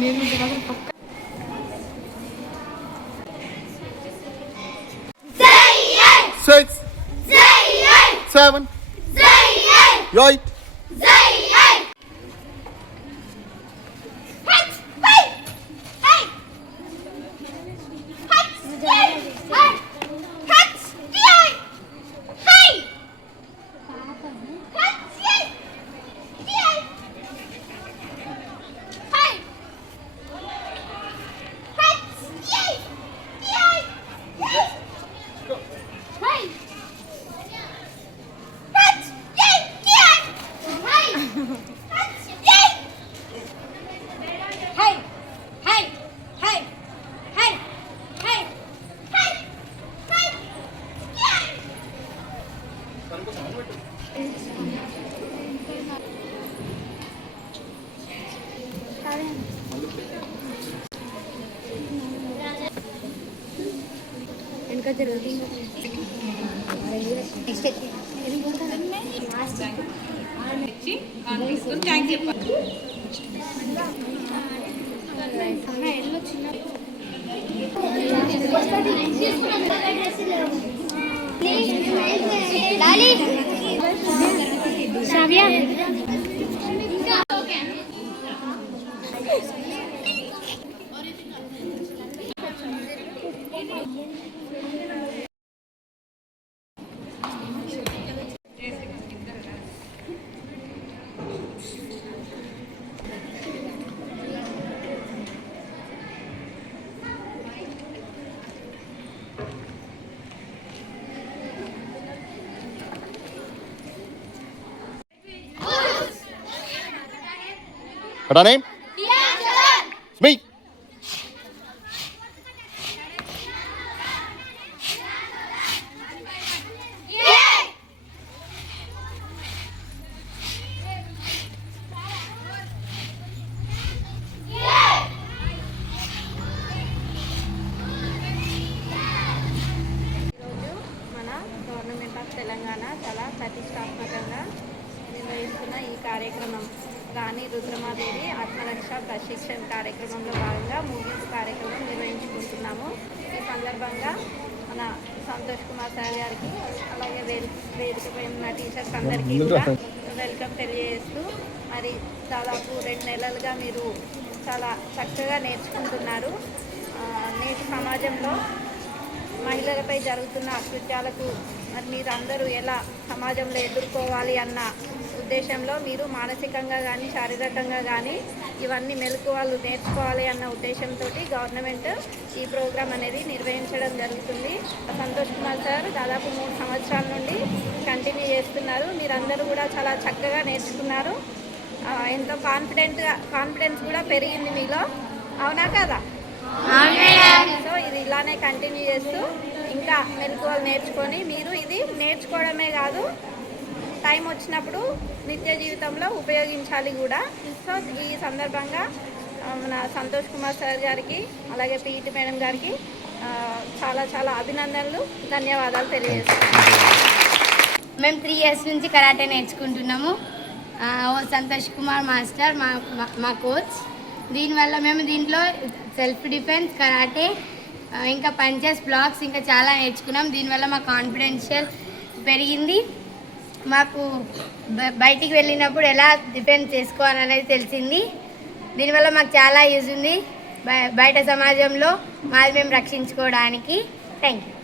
6 7 8 What her name? Speak. Telangana చాలా ప్రతిష్టాత్మకంగా నిర్వహిస్తున్న ఈ కార్యక్రమం రాణి రుద్రమాదేవి ఆత్మరక్ష ప్రశిక్షణ కార్యక్రమంలో భాగంగా ముగింపు కార్యక్రమం నిర్వహించుకుంటున్నాము. ఈ సందర్భంగా మన సంతోష్ కుమార్ సార్ గారికి అలాగే వేదికపై ఉన్న టీచర్స్ అందరికీ కూడా వెల్కమ్ తెలియజేస్తూ, మరి దాదాపు 2 నెలలుగా మీరు చాలా చక్కగా నేర్చుకుంటున్నారు. నేటి సమాజంలో మహిళలపై జరుగుతున్న అకృత్యాలకు మరి మీరందరూ ఎలా సమాజంలో ఎదుర్కోవాలి అన్న ఉద్దేశంలో మీరు మానసికంగా కానీ శారీరకంగా కానీ ఇవన్నీ మెలకువలు నేర్చుకోవాలి అన్న ఉద్దేశంతో గవర్నమెంట్ ఈ ప్రోగ్రాం అనేది నిర్వహించడం జరుగుతుంది. సంతోష్ కుమార్ సార్ దాదాపు 3 సంవత్సరాల నుండి కంటిన్యూ చేస్తున్నారు. మీరందరూ కూడా చాలా చక్కగా నేర్చుకున్నారు. ఎంతో కాన్ఫిడెన్స్ కూడా పెరిగింది మీలో, అవునా కదా? సో ఇది ఇలానే కంటిన్యూ చేస్తూ ఇంకా మెలకువలు నేర్చుకొని మీరు ఇది నేర్చుకోవడమే కాదు, టైం వచ్చినప్పుడు నిత్య జీవితంలో ఉపయోగించాలి కూడా. సో ఈ సందర్భంగా మన సంతోష్ కుమార్ సార్ గారికి అలాగే పీఈటీ మేడం గారికి చాలా చాలా అభినందనలు, ధన్యవాదాలు తెలియజేస్తున్నాం. మేము 3 years నుంచి కరాటే నేర్చుకుంటున్నాము. సంతోష్ కుమార్ మాస్టర్ మా కోచ్. దీనివల్ల మేము దీంట్లో సెల్ఫ్ డిఫెన్స్, కరాటే, ఇంకా పంచెస్, బ్లాక్స్ ఇంకా చాలా నేర్చుకున్నాం. దీనివల్ల మా కాన్ఫిడెన్షియల్ పెరిగింది. మాకు బయటికి వెళ్ళినప్పుడు ఎలా డిఫెన్స్ చేసుకోవాలనేది తెలిసింది. దీనివల్ల మాకు చాలా యూజ్ ఉంది బయట సమాజంలో మాది మేము రక్షించుకోవడానికి. Thank you.